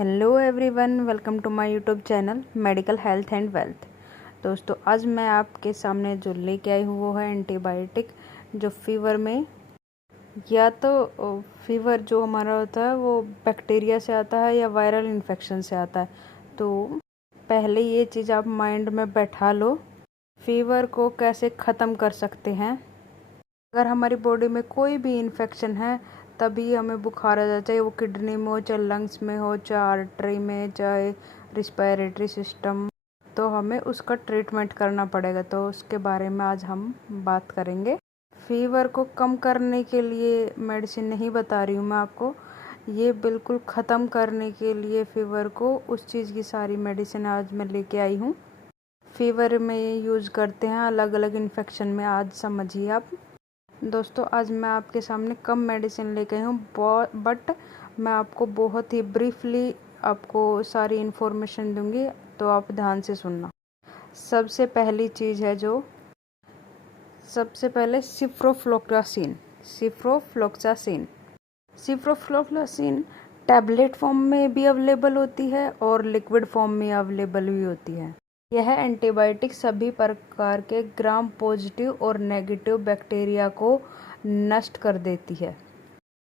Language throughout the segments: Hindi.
Hello everyone, welcome to my YouTube channel medical health and wealth. दोस्तों, आज मैं आपके सामने जो लेके आई हूँ वो है एंटीबायोटिक, जो फीवर में या तो फीवर जो हमारा होता है वो बैक्टीरिया से आता है या वायरल इन्फेक्शन से आता है। तो पहले ये चीज़ आप माइंड में बैठा लो, फीवर को कैसे ख़त्म कर सकते हैं। अगर हमारी बॉडी में कोई भी इन्फेक्शन है तभी हमें बुखार आ जाता है, चाहे वो किडनी में हो, चाहे लंग्स में हो, चाहे आर्टरी में, चाहे रिस्पायरेटरी सिस्टम, तो हमें उसका ट्रीटमेंट करना पड़ेगा। तो उसके बारे में आज हम बात करेंगे। फीवर को कम करने के लिए मेडिसिन नहीं बता रही हूँ मैं आपको, ये बिल्कुल ख़त्म करने के लिए फीवर को, उस चीज़ की सारी मेडिसिन आज मैं लेके आई हूँ। फीवर में यूज़ करते हैं, अलग अलग इन्फेक्शन में। आज समझिए आप दोस्तों, आज मैं आपके सामने कम मेडिसिन लेके आई हूँ, बट मैं आपको बहुत ही ब्रीफली आपको सारी इन्फॉर्मेशन दूंगी, तो आप ध्यान से सुनना। सबसे पहली चीज़ है सबसे पहले सिप्रोफ्लोक्सासिन। सिप्रोफ्लोक्सासिन टैबलेट फॉर्म में भी अवेलेबल होती है और लिक्विड फॉर्म में अवेलेबल भी होती है। यह एंटीबायोटिक सभी प्रकार के ग्राम पॉजिटिव और नेगेटिव बैक्टीरिया को नष्ट कर देती है।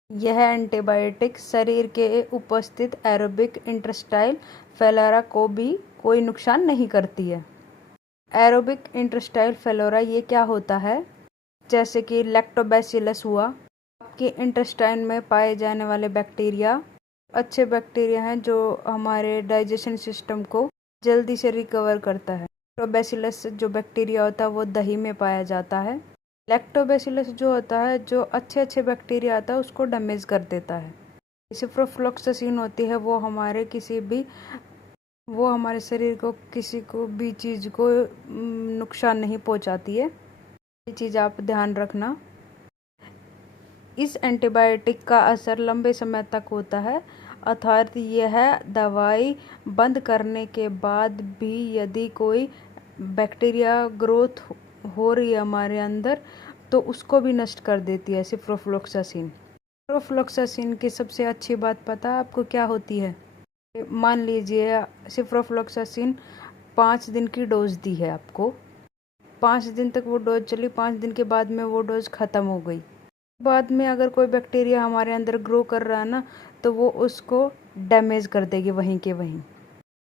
यह एंटीबायोटिक शरीर के उपस्थित एरोबिक इंटेस्टाइल फ्लोरा को भी कोई नुकसान नहीं करती है। एरोबिक इंटेस्टाइल फ्लोरा ये क्या होता है? जैसे कि लैक्टोबैसिलस हुआ, आपके इंटेस्टाइन में पाए जाने वाले बैक्टीरिया अच्छे बैक्टीरिया हैं जो हमारे डाइजेशन सिस्टम को जल्दी से रिकवर करता है। लैक्टोबैसिलस जो बैक्टीरिया होता है वो दही में पाया जाता है। लैक्टोबैसिलस जो होता है, जो अच्छे बैक्टीरिया आता है उसको डैमेज कर देता है। सिप्रोफ्लोक्सासिन होती है वो हमारे शरीर को किसी को भी चीज़ को नुकसान नहीं पहुंचाती है। ये चीज़ आप ध्यान रखना। इस एंटीबायोटिक का असर लंबे समय तक होता है, अर्थात यह दवाई बंद करने के बाद भी यदि कोई बैक्टीरिया ग्रोथ हो रही है हमारे अंदर तो उसको भी नष्ट कर देती है सिप्रोफ्लोक्सासिन की सबसे अच्छी बात पता है आपको क्या होती है? मान लीजिए सिप्रोफ्लोक्सासिन 5 दिन की डोज दी है आपको, 5 दिन तक वो डोज चली, 5 दिन के बाद में वो डोज ख़त्म हो गई। बाद में अगर कोई बैक्टीरिया हमारे अंदर ग्रो कर रहा है ना, तो वो उसको डैमेज कर देगी वहीं के वहीं।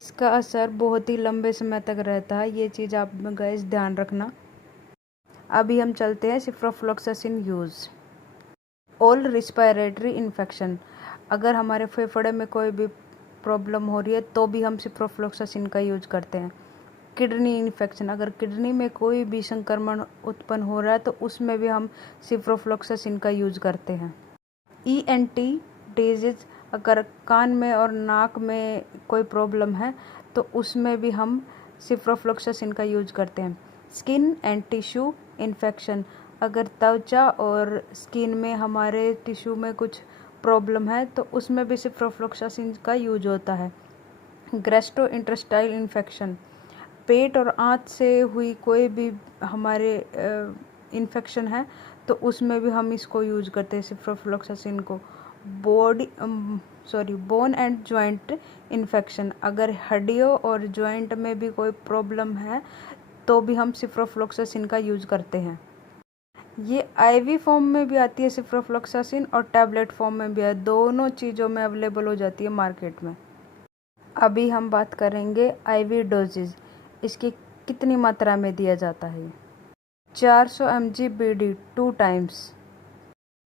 इसका असर बहुत ही लंबे समय तक रहता है, ये चीज़ आप गाइस ध्यान रखना। अभी हम चलते हैं ciprofloxacin use. All respiratory infection, अगर हमारे फेफड़े में कोई भी प्रॉब्लम हो रही है तो भी हम सिप्रोफ्लोक्सासिन का यूज करते हैं। किडनी इन्फेक्शन, अगर किडनी में कोई भी संक्रमण उत्पन्न हो रहा है तो उसमें भी हम सिप्रोफ्लोक्सासिन का यूज करते हैं। ENT डिजीज, अगर कान में और नाक में कोई प्रॉब्लम है तो उसमें भी हम सिप्रोफ्लोक्सासिन का यूज करते हैं। स्किन एंड टिश्यू इन्फेक्शन, अगर त्वचा और स्किन में हमारे टिश्यू में कुछ प्रॉब्लम है तो उसमें भी सिप्रोफ्लोक्सासिन का यूज होता है। गैस्ट्रोइंटेस्टाइनल इन्फेक्शन, पेट और आंत से हुई कोई भी हमारे इन्फेक्शन है तो उसमें भी हम इसको यूज करते हैं सिप्रोफ्लोक्सासिन को। बोन एंड जॉइंट इन्फेक्शन, अगर हड्डियों और जॉइंट में भी कोई प्रॉब्लम है तो भी हम सिप्रोफ्लोक्सासिन का यूज करते हैं। ये IV फॉर्म में भी आती है सिप्रोफ्लोक्सासिन और टैबलेट फॉर्म में भी है, दोनों चीज़ों में अवेलेबल हो जाती है मार्केट में। अभी हम बात करेंगे IV डोजेज, इसकी कितनी मात्रा में दिया जाता है। 400 mg BD 2 टाइम्स।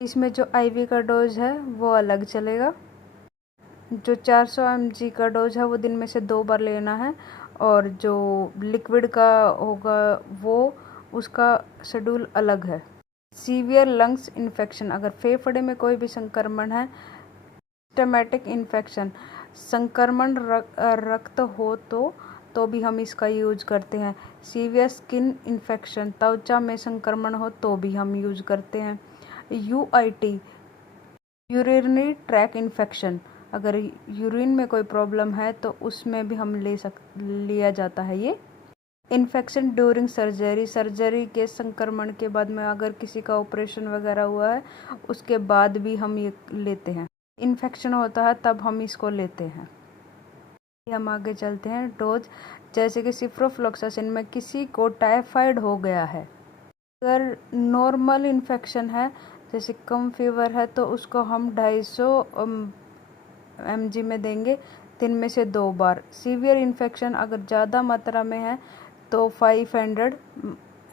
इसमें जो IV का डोज है वो अलग चलेगा। जो 400 mg का डोज है वो दिन में से 2 बार लेना है, और जो लिक्विड का होगा वो उसका शेड्यूल अलग है। सीवियर लंग्स इन्फेक्शन, अगर फेफड़े में कोई भी संक्रमण है, सिस्टमैटिक इन्फेक्शन, संक्रमण रक्त हो तो भी हम इसका यूज करते हैं। सीवियर स्किन इन्फेक्शन, त्वचा में संक्रमण हो तो भी हम यूज करते हैं। UIT यूरिनरी ट्रैक इन्फेक्शन, अगर यूरिन में कोई प्रॉब्लम है तो उसमें भी हम लिया जाता है ये। इन्फेक्शन ड्यूरिंग सर्जरी के संक्रमण के बाद में, अगर किसी का ऑपरेशन वगैरह हुआ है उसके बाद भी हम ये लेते हैं। इन्फेक्शन होता है तब हम इसको लेते हैं। हम आगे चलते हैं। डोज जैसे कि सिप्रोफ्लोक्सासिन में किसी को टाइफाइड हो गया है, अगर नॉर्मल इन्फेक्शन है जैसे कम फीवर है तो उसको हम 250 mg में देंगे दिन में से 2 बार। सीवियर इन्फेक्शन अगर ज़्यादा मात्रा में है तो 500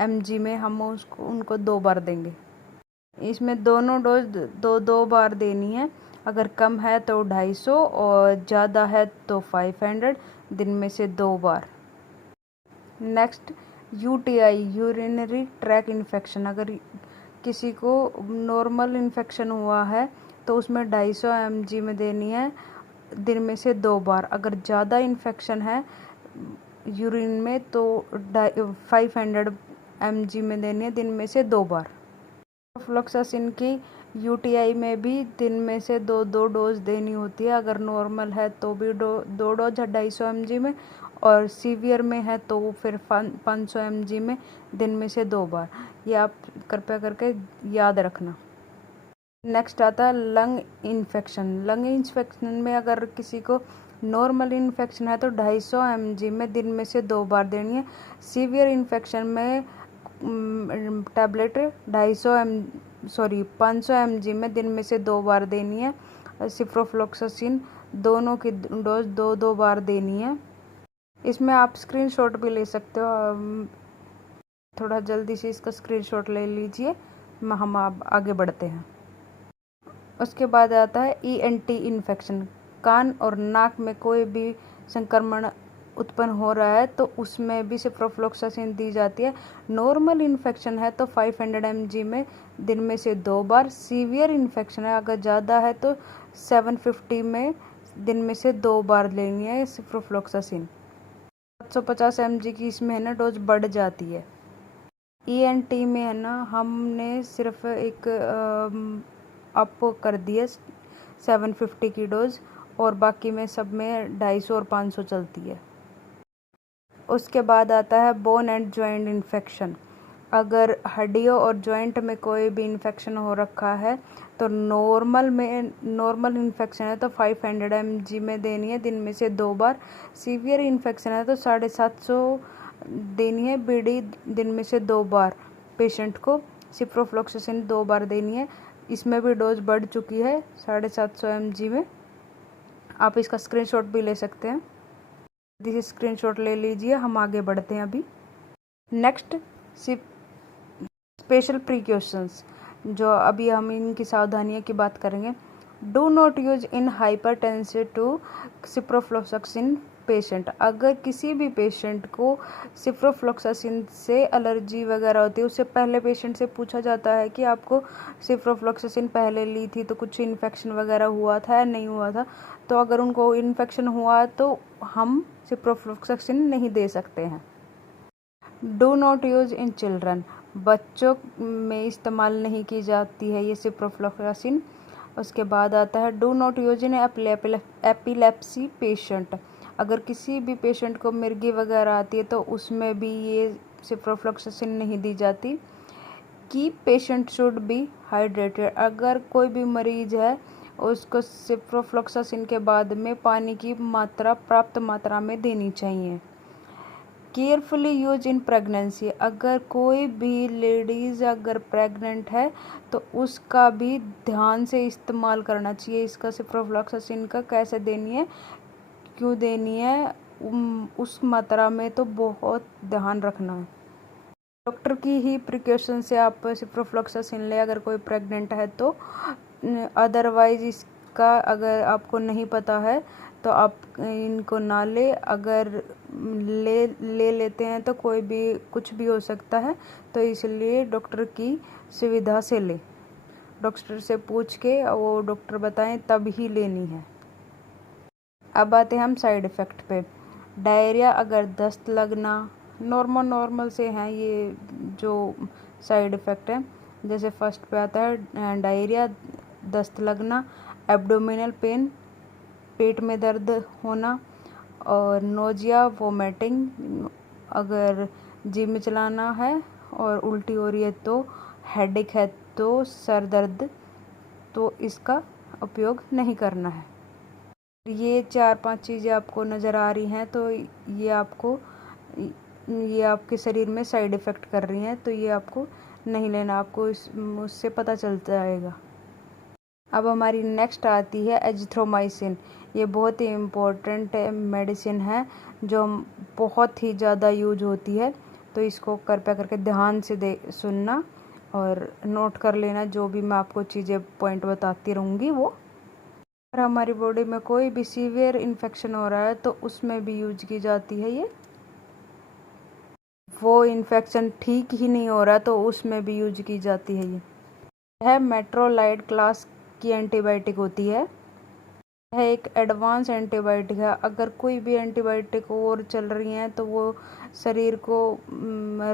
mg में हम उनको 2 बार देंगे। इसमें दोनों डोज दो बार देनी है। अगर कम है तो 250 और ज़्यादा है तो 500 दिन में से 2 बार। Next UTI, urinary track infection, अगर किसी को नॉर्मल इन्फेक्शन हुआ है तो उसमें 250 mg में देनी है दिन में से 2 बार। अगर ज़्यादा इन्फेक्शन है यूरिन में तो 500 mg में देनी है दिन में से 2 बार। फ्लोक्सासिन की यूटीआई में भी दिन में से दो डोज देनी होती है। अगर नॉर्मल है तो भी 2 डोज है 250 mg में, और सीवियर में है तो फिर 500 mg में दिन में से 2 बार। ये आप कृपया करके याद रखना। नेक्स्ट आता है लंग इन्फेक्शन। लंग इन्फेक्शन में अगर किसी को नॉर्मल इन्फेक्शन है तो 250 mg में दिन में से 2 बार देनी है। सीवियर इन्फेक्शन में टैबलेट 500 mg में दिन में से 2 बार देनी है। सिप्रोफ्लोक्सासिन दोनों की डोज 2 बार देनी है। इसमें आप स्क्रीनशॉट भी ले सकते हो, थोड़ा जल्दी से इसका स्क्रीनशॉट ले लीजिए। हम अब आगे बढ़ते हैं। उसके बाद आता है ENT इन्फेक्शन। कान और नाक में कोई भी संक्रमण उत्पन्न हो रहा है तो उसमें भी सिप्रोफ्लोक्सासिन दी जाती है। नॉर्मल इन्फेक्शन है तो 500 mg में दिन में से 2 बार। सीवियर इन्फेक्शन है अगर ज़्यादा है तो 750 में दिन में से 2 बार लेनी है सिप्रोफ्लोक्सासिन। 750 mg की इसमें है ना डोज बढ़ जाती है। ENT में है ना हमने सिर्फ एक अप कर दी है 750 की डोज, और बाकी में सब में 250 और 500 चलती है। उसके बाद आता है बोन एंड जॉइंट इन्फेक्शन। अगर हड्डियों और जॉइंट में कोई भी इन्फेक्शन हो रखा है तो नॉर्मल इन्फेक्शन है तो 500 mg में देनी है दिन में से 2 बार। सीवियर इन्फेक्शन है तो 750 देनी है बीडी दिन में से 2 बार। पेशेंट को सिप्रोफ्लोक्सासिन 2 बार देनी है। इसमें भी डोज बढ़ चुकी है 750 mg में। आप इसका स्क्रीनशॉट भी ले सकते हैं। दिस स्क्रीनशॉट ले लीजिए। हम आगे बढ़ते हैं अभी। नेक्स्ट स्पेशल प्रिकॉशंस, जो अभी हम इनकी सावधानियों की बात करेंगे। Do not use in hypertensive to ciprofloxacin patient. अगर किसी भी पेशेंट को सिप्रोफ्लोक्सासिन से एलर्जी वगैरह होती है उससे पहले पेशेंट से पूछा जाता है कि आपको सिप्रोफ्लोक्सासिन पहले ली थी तो कुछ इन्फेक्शन वगैरह हुआ था या नहीं हुआ था। तो अगर उनको इन्फेक्शन हुआ तो हम सिप्रोफ्लोक्सासिन नहीं दे सकते हैं। Do not use in children, बच्चों में इस्तेमाल नहीं की जाती है ये सिप्रोफ्लोक्सासिन। उसके बाद आता है do not use in epilepsy patient. अगर किसी भी पेशेंट को मिर्गी वगैरह आती है तो उसमें भी ये सिप्रोफ्लोक्सासिन नहीं दी जाती। कि पेशेंट शुड बी हाइड्रेटेड, अगर कोई भी मरीज है उसको सिप्रोफ्लोक्सासिन के बाद में पानी की मात्रा पर्याप्त मात्रा में देनी चाहिए। केयरफुली यूज इन प्रेगनेंसी, अगर कोई भी लेडीज़ अगर प्रेग्नेंट है तो उसका भी ध्यान से इस्तेमाल करना चाहिए। इसका सिप्रोफ्लोक्सासिन का कैसे देनी है, क्यों देनी है, उस मात्रा में तो बहुत ध्यान रखना है। डॉक्टर की ही प्रिकॉशन से आप सिप्रोफ्लोक्सासिन ले अगर कोई प्रेग्नेंट है तो। अदरवाइज इसका अगर आपको नहीं पता है तो आप इनको ना ले। अगर ले लेते हैं तो कोई भी कुछ भी हो सकता है, तो इसलिए डॉक्टर की सुविधा से ले। डॉक्टर से पूछ के वो डॉक्टर बताएं तब ही लेनी है। अब आते हैं हम साइड इफ़ेक्ट पे। डायरिया, अगर दस्त लगना, नॉर्मल से हैं ये जो साइड इफ़ेक्ट है। जैसे फर्स्ट पे आता है डायरिया, दस्त लगना, एब्डोमिनल पेन, पेट में दर्द होना, और नोजिया, वोमिटिंग, अगर जिम चलाना है और उल्टी हो रही है तो, हेडेक है तो, सर दर्द, तो इसका उपयोग नहीं करना है। ये 4-5 चीज़ें आपको नज़र आ रही हैं तो ये आपके शरीर में साइड इफ़ेक्ट कर रही हैं, तो ये आपको नहीं लेना, आपको उससे पता चल जाएगा। अब हमारी नेक्स्ट आती है एजिथ्रोमाइसिन। ये बहुत ही इम्पोर्टेंट मेडिसिन है जो बहुत ही ज़्यादा यूज होती है, तो इसको कृपया करके ध्यान से सुनना और नोट कर लेना। जो भी मैं आपको चीज़ें पॉइंट बताती रहूँगी वो। अगर हमारी बॉडी में कोई भी सीवियर इन्फेक्शन हो रहा है तो उसमें भी यूज की जाती है ये। वो इन्फेक्शन ठीक ही नहीं हो रहा तो उसमें भी यूज की जाती है ये। यह मेट्रोलाइड क्लास की एंटीबायोटिक होती है। यह एक एडवांस एंटीबायोटिक है। अगर कोई भी एंटीबायोटिक और चल रही हैं तो वो शरीर को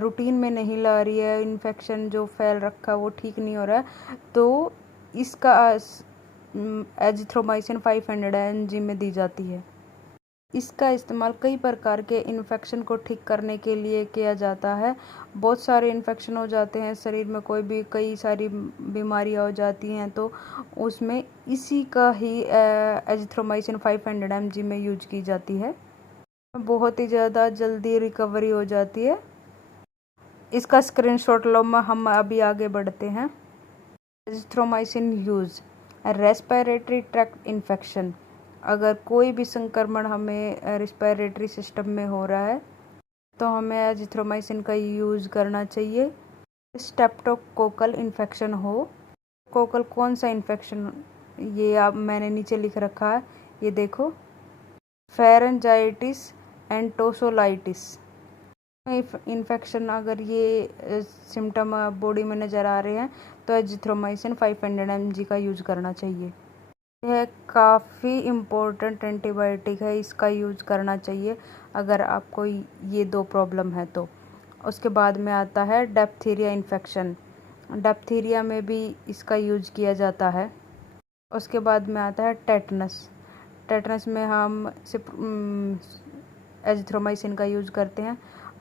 रूटीन में नहीं ला रही है, इन्फेक्शन जो फैल रखा है वो ठीक नहीं हो रहा है, तो इसका एजिथ्रोमाइसिन 500 mg में दी जाती है। इसका इस्तेमाल कई प्रकार के इन्फेक्शन को ठीक करने के लिए किया जाता है। बहुत सारे इन्फेक्शन हो जाते हैं शरीर में, कई सारी बीमारियां हो जाती हैं, तो उसमें इसी का ही एजिथ्रोमाइसिन 500 mg में यूज की जाती है। बहुत ही ज़्यादा जल्दी रिकवरी हो जाती है। इसका स्क्रीनशॉट लो, हम अभी आगे बढ़ते हैं। Azithromycin use respiratory tract infection. अगर कोई भी संक्रमण हमें रेस्पिरेटरी सिस्टम में हो रहा है तो हमें एजिथ्रोमाइसिन का यूज़ करना चाहिए। स्ट्रेप्टोकोकल इन्फेक्शन हो, कोकल कौन सा इन्फेक्शन, ये मैंने नीचे लिख रखा है, ये देखो, फेरेंजाइटिस एंटोसोलाइटिस इन्फेक्शन। अगर ये सिम्टम बॉडी में नज़र आ रहे हैं तो एजिथ्रोमाइसिन 500 mg का यूज करना चाहिए। यह काफ़ी इम्पोर्टेंट एंटीबायोटिक है, इसका यूज करना चाहिए अगर आपको ये 2 प्रॉब्लम है तो। उसके बाद में आता है डिप्थीरिया इन्फेक्शन। डिप्थीरिया में भी इसका यूज किया जाता है। उसके बाद में आता है टेटनस। टेटनस में हम एजिथ्रोमाइसिन का यूज करते हैं।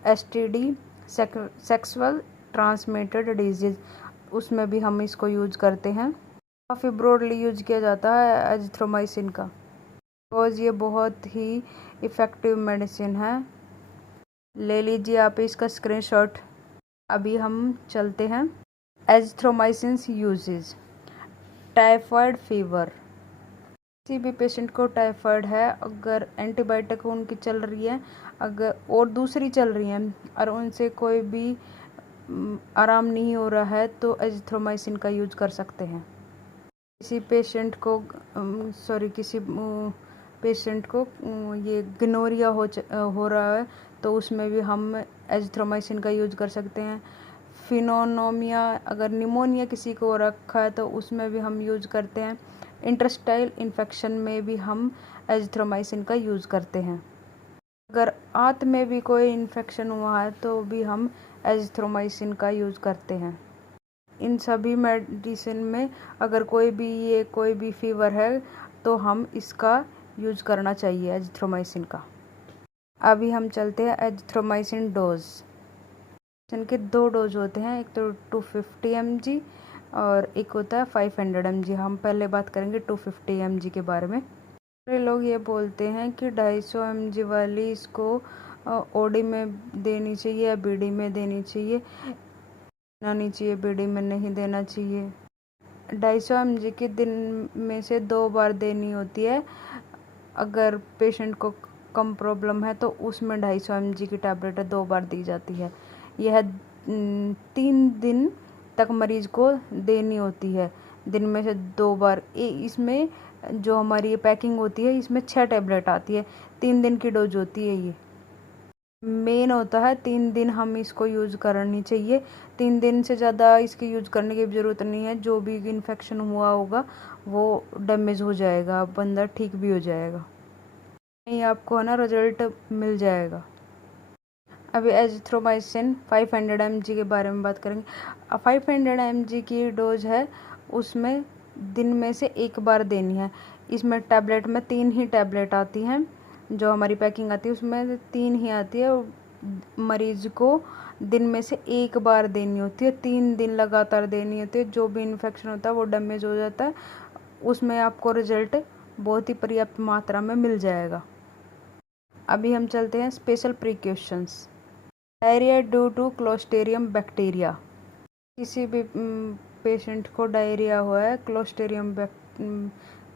STD सेक्सुअल ट्रांसमिटेड डिजीज़, उसमें भी हम इसको यूज करते हैं। काफ़ी ब्रॉडली यूज किया जाता है एजिथ्रोमाइसिन का, बिकॉज ये बहुत ही इफ़ेक्टिव मेडिसिन है। ले लीजिए आप इसका स्क्रीनशॉट। अभी हम चलते हैं एजिथ्रोमाइसिन यूजेज। टाइफाइड फीवर, किसी भी पेशेंट को टाइफाइड है, अगर एंटीबायोटिक उनकी चल रही है अगर और दूसरी चल रही है और उनसे कोई भी आराम नहीं हो रहा है तो एजिथ्रोमाइसिन का यूज कर सकते हैं। किसी पेशेंट को ये गनोरिया हो रहा है तो उसमें भी हम एजिथ्रोमाइसिन का यूज कर सकते हैं। फिनोनोमिया, अगर निमोनिया किसी को हो रखा है तो उसमें भी हम यूज करते हैं। इंटेस्टाइल इन्फेक्शन में भी हम एजिथ्रोमाइसिन का यूज करते हैं। अगर आंत में भी कोई इन्फेक्शन हुआ है तो भी हम एजिथ्रोमाइसिन का यूज करते हैं। इन सभी मेडिसिन में अगर कोई भी फीवर है तो हम इसका यूज करना चाहिए एजिथ्रोमाइसिन का। अभी हम चलते हैं एजिथ्रोमाइसिन डोज। इनके 2 डोज होते हैं, एक तो 250 mg और एक होता है 500 mg। हम पहले बात करेंगे 250 mg के बारे में। लोग ये बोलते हैं कि 250 mg वाली इसको OD में देनी चाहिए या BD में देनी चाहिए, नहीं चाहिए, BD में नहीं देना चाहिए। 250 mg के दिन में से 2 बार देनी होती है। अगर पेशेंट को कम प्रॉब्लम है तो उसमें 250 mg की टैबलेट 2 बार दी जाती है। यह 3 दिन तक मरीज को देनी होती है, दिन में से 2 बार। इसमें जो हमारी ये पैकिंग होती है इसमें 6 टैबलेट आती है, 3 दिन की डोज होती है। ये मेन होता है 3 दिन हम इसको यूज़ करनी चाहिए। 3 दिन से ज़्यादा इसकी यूज़ करने की ज़रूरत नहीं है। जो भी इन्फेक्शन हुआ होगा वो डैमेज हो जाएगा, बंदा ठीक भी हो जाएगा, नहीं आपको है ना रिजल्ट मिल जाएगा। अभी एजिथ्रोमाइसिन 500 mg के बारे में बात करेंगे। 500 mg की डोज है, उसमें दिन में से 1 बार देनी है। इसमें टैबलेट में 3 ही टैबलेट आती हैं, जो हमारी पैकिंग आती है उसमें 3 ही आती है। मरीज को दिन में से 1 बार देनी होती है, 3 दिन लगातार देनी होती है। जो भी इन्फेक्शन होता है वो डैमेज हो जाता है, उसमें आपको रिजल्ट बहुत ही पर्याप्त मात्रा में मिल जाएगा। अभी हम चलते हैं special precautions. Diarrhoea due to Clostridium bacteria. किसी भी पेशेंट को डायरिया हुआ है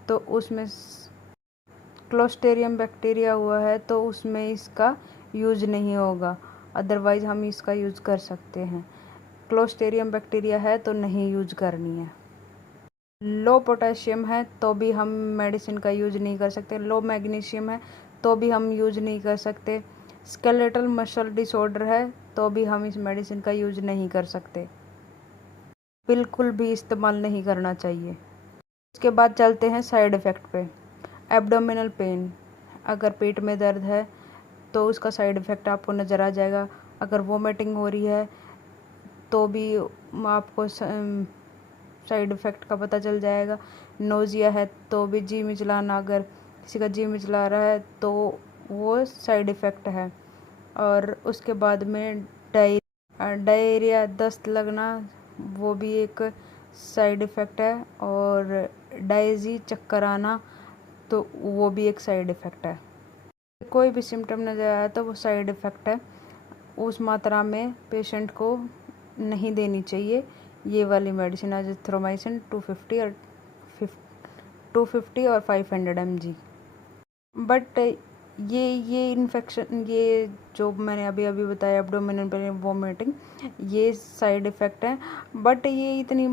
तो उसमें क्लोस्ट्रिडियम बैक्टीरिया हुआ है तो उसमें इसका यूज नहीं होगा, अदरवाइज हम इसका यूज कर सकते हैं। क्लोस्ट्रिडियम बैक्टीरिया है तो नहीं यूज करनी है। लो पोटेशियम है तो भी हम मेडिसिन का यूज नहीं कर सकते। लो मैग्नीशियम है तो भी हम यूज नहीं कर सकते। स्केलेटल मसल डिसऑर्डर है तो भी हम इस मेडिसिन का यूज नहीं कर सकते, बिल्कुल भी इस्तेमाल नहीं करना चाहिए। उसके बाद चलते हैं साइड इफ़ेक्ट पे। एब्डोमिनल पेन, अगर पेट में दर्द है तो उसका साइड इफ़ेक्ट आपको नज़र आ जाएगा। अगर वोमिटिंग हो रही है तो भी आपको साइड इफ़ेक्ट का पता चल जाएगा। नोज़िया है तो भी जी मिचलाना, अगर किसी का जी मिचला रहा है तो वो साइड इफ़ेक्ट है। और उसके बाद में डायरिया, दस्त लगना, वो भी एक साइड इफ़ेक्ट है। और डायजी, चक्कर आना, तो वो भी एक साइड इफ़ेक्ट है। कोई भी सिम्टम नज़र आया तो वो साइड इफ़ेक्ट है। उस मात्रा में पेशेंट को नहीं देनी चाहिए ये वाली मेडिसिन, एजिथ्रोमाइसिन 250 और 500 mg। बट ये इन्फेक्शन, ये जो मैंने अभी बताया एब्डोमिनल पेन, वोमिटिंग, ये साइड इफ़ेक्ट है। बट ये इतनी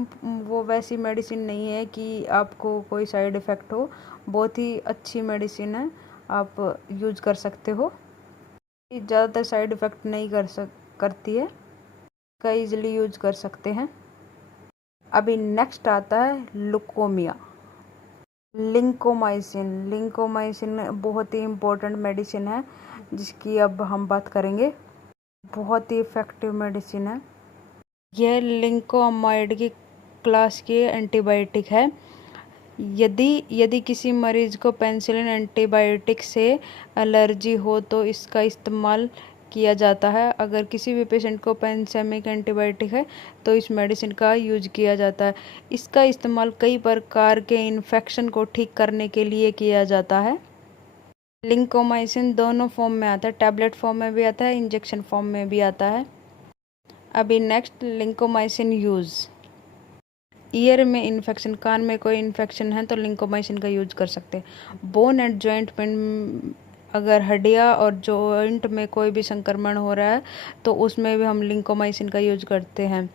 वो वैसी मेडिसिन नहीं है कि आपको कोई साइड इफ़ेक्ट हो। बहुत ही अच्छी मेडिसिन है, आप यूज कर सकते हो। ज़्यादातर साइड इफ़ेक्ट नहीं करती है, का ईजिली यूज कर सकते हैं। अभी नेक्स्ट आता है लुकोमिया। लिंकोमाइसिन बहुत ही इम्पोर्टेंट मेडिसिन है जिसकी अब हम बात करेंगे। बहुत ही इफ़ेक्टिव मेडिसिन है। यह लिंकोमाइड की क्लास की एंटीबायोटिक है। यदि किसी मरीज को पेनिसिलिन एंटीबायोटिक से एलर्जी हो तो इसका इस्तेमाल किया जाता है। अगर किसी भी पेशेंट को पेनिसेमिक एंटीबायोटिक है तो इस मेडिसिन का यूज किया जाता है। इसका इस्तेमाल कई प्रकार के इन्फेक्शन को ठीक करने के लिए किया जाता है। लिंकोमाइसिन दोनों फॉर्म में आता है, टैबलेट फॉर्म में भी आता है, इंजेक्शन फॉर्म में भी आता है। अभी नेक्स्ट लिंकोमाइसिन यूज़। ईयर में इन्फेक्शन, कान में कोई इन्फेक्शन है तो लिंकोमाइसिन का यूज कर सकते हैं। बोन एंड जॉइंट में, अगर हड्डियाँ और जॉइंट में कोई भी संक्रमण हो रहा है तो उसमें भी हम लिंकोमाइसिन का यूज करते हैं।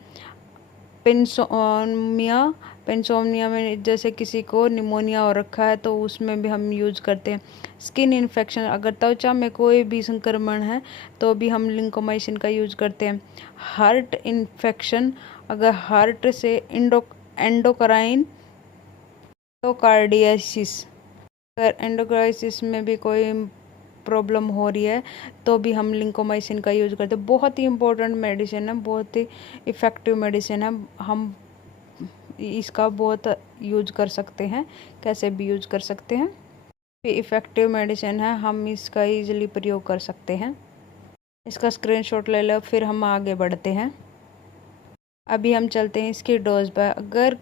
पेंसोमिया में जैसे किसी को निमोनिया हो रखा है तो उसमें भी हम यूज करते हैं। स्किन इन्फेक्शन, अगर त्वचा में कोई भी संक्रमण है तो भी हम लिंकोमाइसिन का यूज करते हैं। हार्ट इन्फेक्शन, अगर हार्ट से एंडोक्राइन एंडोकार्डियासिस, अगर एंडोकार्डियासिस में भी कोई प्रॉब्लम हो रही है तो भी हम लिंकोमाइसिन का यूज करते हैं। बहुत ही इम्पोर्टेंट मेडिसिन है, बहुत ही इफ़ेक्टिव मेडिसिन है। हम इसका बहुत यूज कर सकते हैं, कैसे भी यूज कर सकते हैं। इफ़ेक्टिव मेडिसिन है, हम इसका ईजिली प्रयोग कर सकते हैं। इसका स्क्रीनशॉट ले लो, फिर हम आगे बढ़ते हैं। अभी हम चलते हैं इसकी डोज पर। अगर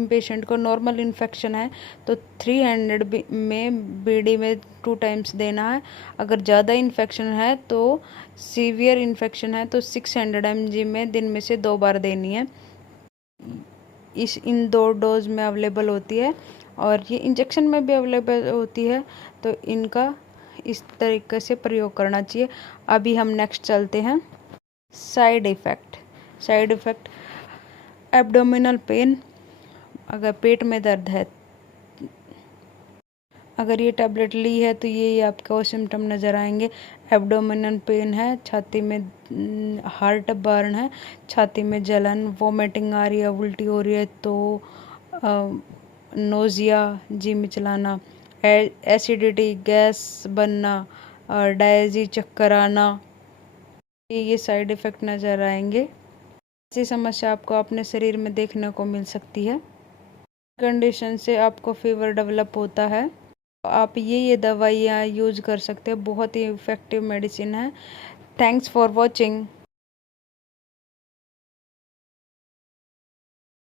पेशेंट को नॉर्मल इन्फेक्शन है तो 300 में बीडी में 2 टाइम्स देना है। अगर ज़्यादा इन्फेक्शन है तो सीवियर इन्फेक्शन है तो 600 mg में दिन में से 2 बार देनी है। इन 2 डोज में अवेलेबल होती है और ये इंजेक्शन में भी अवेलेबल होती है, तो इनका इस तरीके से प्रयोग करना चाहिए। अभी हम नेक्स्ट चलते हैं साइड इफ़ेक्ट। एब्डोमिनल पेन, अगर पेट में दर्द है, अगर ये टैबलेट ली है तो ये आपको सिम्टम नज़र आएंगे। एब्डोमिनल पेन है, छाती में हार्ट बर्न है, छाती में जलन, वोमिटिंग आ रही है, उल्टी हो रही है तो नोज़िया, जी मिचलाना, एसिडिटी, गैस बनना, डायजी, चक्कर आना, ये साइड इफ़ेक्ट नज़र आएंगे। ऐसी समस्या आपको अपने शरीर में देखने को मिल सकती है। कंडीशन से आपको फीवर डेवलप होता है, आप ये दवाइयाँ यूज कर सकते हैं। बहुत ही इफ़ेक्टिव मेडिसिन है। Thanks for watching.